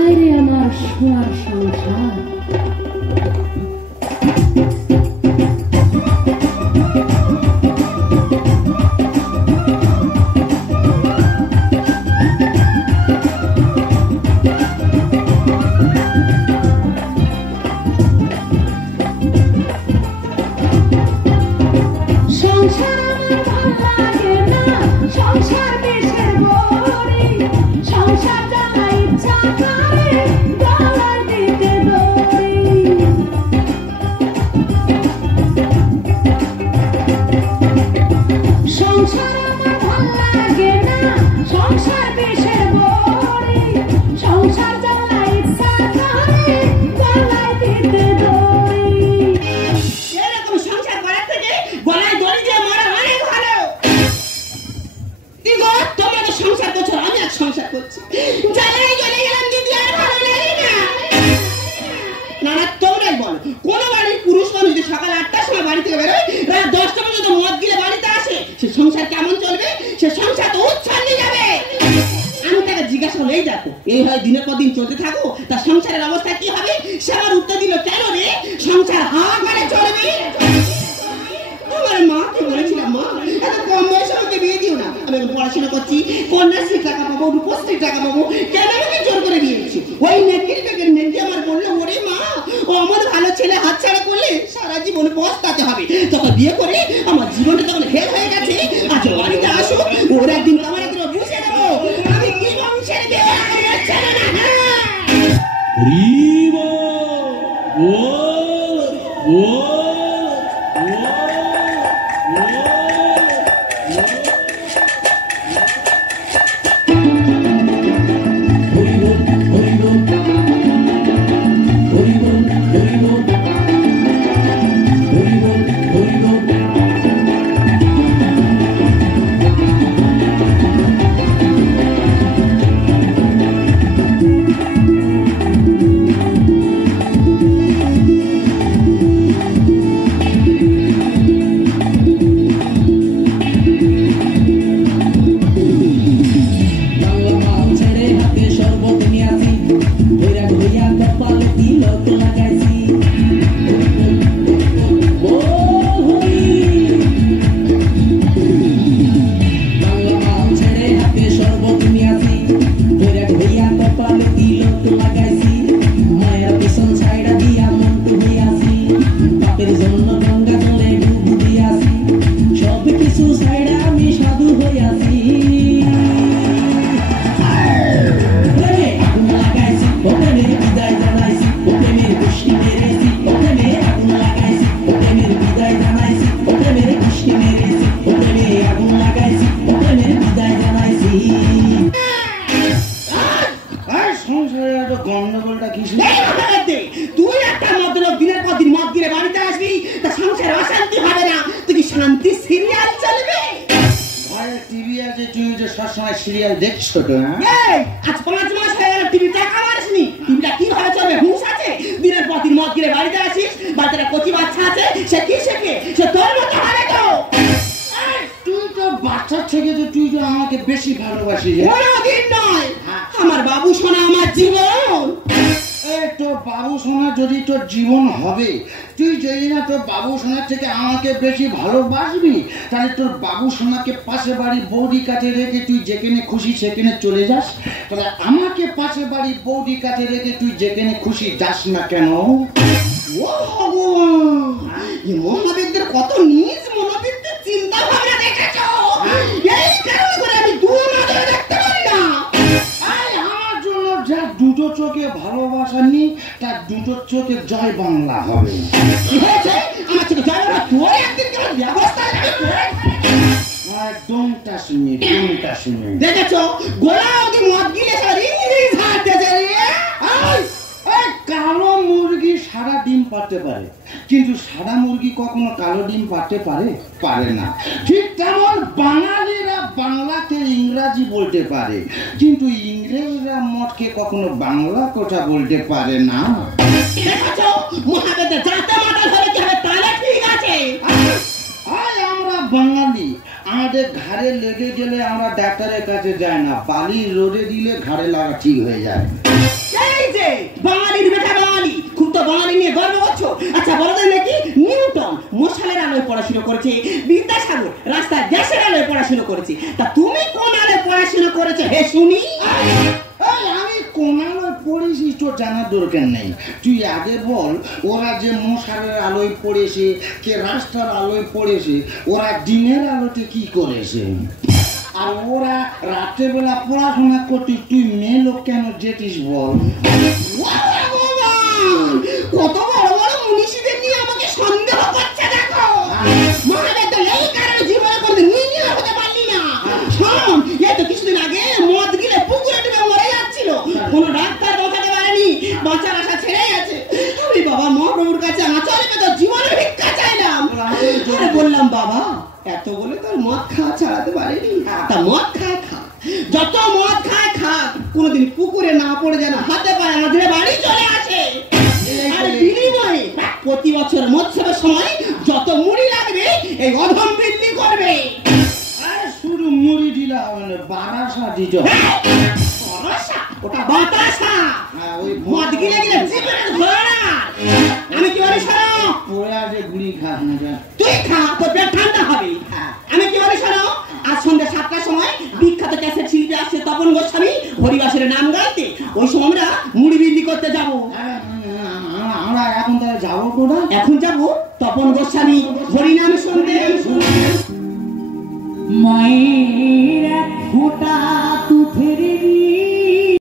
আরে আমার সোনার সংসার, দিনের পর দিন চলতে থাকো, তার সংসারের অবস্থা কি হবে? সে আমার উত্তর দিল, কেন রে সংসার হাওয়া চলবে? আমার মাকে বলেছিলাম, মা এত কম বয়সে আমাকে বিয়ে দিও না, আমি পড়াশোনা করছি, কন্যাশ্রীর টাকা পাবো, রূপশ্রীর টাকা পাবো, কেন আমাকে জোর করে দিয়েছি? ওই নেকির পেকের নেকি আমার বললো, ওরে মা ও আমার ভালো ছেলে হাতছাড়া করলে সারা জীবন পস্তাতে হবে। তখন বিয়ে করে আমার জীবনটা তখন ফেল হয়ে গেছে। আজ বাড়িতে আসো, ওর একদিন আমার একদিন বুঝে দেবো আমি কি বংশের বিয়ে সিরিয়াল দেখছো তো? আজ 5 মাস হয়ে গেল টিভি টাকা মারিসনি, টিভিটা কিভাবে চলবে? হুঁশ আছে? দিনের পর দিন মদ গিরে বাড়িতে আসিস, বাচ্চাটা কচি বাচ্চা আছে, সে কি শেখে? সে তোর মতো হবে তো? তুই তো বাচ্চা থেকে তো তুই তো আমাকে বেশি ভালোবাসিস। কোনোদিন নয়, আমার বাবু সোনা আমার জীবন। তোর বাবু সোনা যদি তোর জীবন হবে, তুই যদি না তোর বাবু সোনার থেকে আমাকে বেশি ভালোবাসবি, তাহলে তোর বাবু সোনাকে পাশে বাড়ি বৌদি কাছে রেখে তুই যেখানে খুশি সেখানে চলে যাস। তাহলে আমাকে পাশে বাড়ি বৌদি কাছে রেখে তুই যেখানে খুশি যাস না কেন? ও ভগবান, এই মহাবিদদের কত নিজ মনোবিদ্যের চিন্তা ভাবনা দেখেছো? এই কারণে করে আমি দু নজরে দেখতে পারি না। আমার জন্য যা দুটো চোখে ভালোবাসা নি, তার দুটো চোখে জয় বাংলা হবে। কি হয়েছে? আমার চোখে জয় বাংলা তোর একদিন কেন ব্যবস্থা দেখেছো? গোলা ওকে মদ গিলে কালো মুরগি সারা ডিম পারতে পারে, কিন্তু সাদা মুরগি কখনো কালো ডিম পারতে পারে? পারে না। ঠিক তেমন বাঙালিরা বাংলাতে ইংরাজি বলতে পারে, কিন্তু ইংরেজরা মদকে কখনো বাংলা কথা বলতে পারে না। দেখেছো? মহাবেদে যাতে মাথা ধরে কি হবে, তাহলে ঠিক আছে। আমরা বাঙালি, আমাদের ঘাড়ে লেগে গেলে আমরা ডাক্তারের কাছে যাই না, বালি রোদে দিলে ঘাড়ে লাগা ঠিক হয়ে যায়। বাঙালি নিয়ে গর্ব করছো। আচ্ছা বলো তো নাকি নিউটন মশালের আলোয় পড়াশোনা করেছে, বিদ্যাসাগর রাস্তায় গ্যাসের আলোয় পড়াশোনা করেছে, তা তুমি কোন আলোয় পড়াশোনা করেছো হে শুনি? আমি কোন আলোয় পড়েছি তোর জানার দরকার নেই। তুই আগে বল, ওরা যে মশালের আলোয় পড়েছে, কে রাস্তার আলোয় পড়েছে, ওরা দিনের আলোতে কি করেছে? আর ওরা রাত্রে বেলা পড়াশোনা করতে তুই মেয়ে লোক কেন যেতিস বল? কত বড় বড় মনীষীদের নিয়ে আমাকে সন্দেহ করছে দেখো। মহাদেব তো এই কারণে জীবনে কোনদিন নির্ণয় হতে পারলি না। শোন, এই তো কিছুদিন আগে মদ গিলে পুকুরে ডুবে মরে যাচ্ছিল, কোনো ডাক্তার বাঁচাতে পারেনি, বাঁচার আশা ছেড়ে গেছে। আমি বাবা মহাপ্রভুর কাছে আঁচলে পেতো জীবনে ভিক্ষা চাইলাম। আরে বললাম বাবা এত বলে তোর মদ খাওয়া ছাড়াতে পারিনি, তা মদ খায় খা, যত মদ খায় খা, কোনোদিন পুকুরে না পড়ে যেন হাতে পায়ে আমাদের বাড়ি চলে আসে। আর বিনিময়ে প্রতি বছর মৎসবের সময় যত মুড়ি লাগবে এই অধম বৃদ্ধি করবে। আরে শুধু মুড়ি দিলা মানে বারাসা দিত। ওটা বাতাসা, মদ গিলে গিলে জীবনের ঘোড়া। আমি কি বলি শোনো, পড়ে আসে গুড়ি খাস না, তুই খা, তোর পেট ঠান্ডা হবে। আমি কি বলি শোনো, আজ সন্ধ্যা 7টার সময় বিখ্যাত ক্যাসেট শিল্পী আসছে তপন গোস্বামী হরিবাসের নাম গাইতে, ওই সময় আমরা মুড়ি বিক্রি করতে যাবো। আমরা এখন তাহলে যাবো কোথা? এখন যাবো তপন গোস্বামী হরিনাম শুনতে। মায়ের এক ফোঁটা তুফের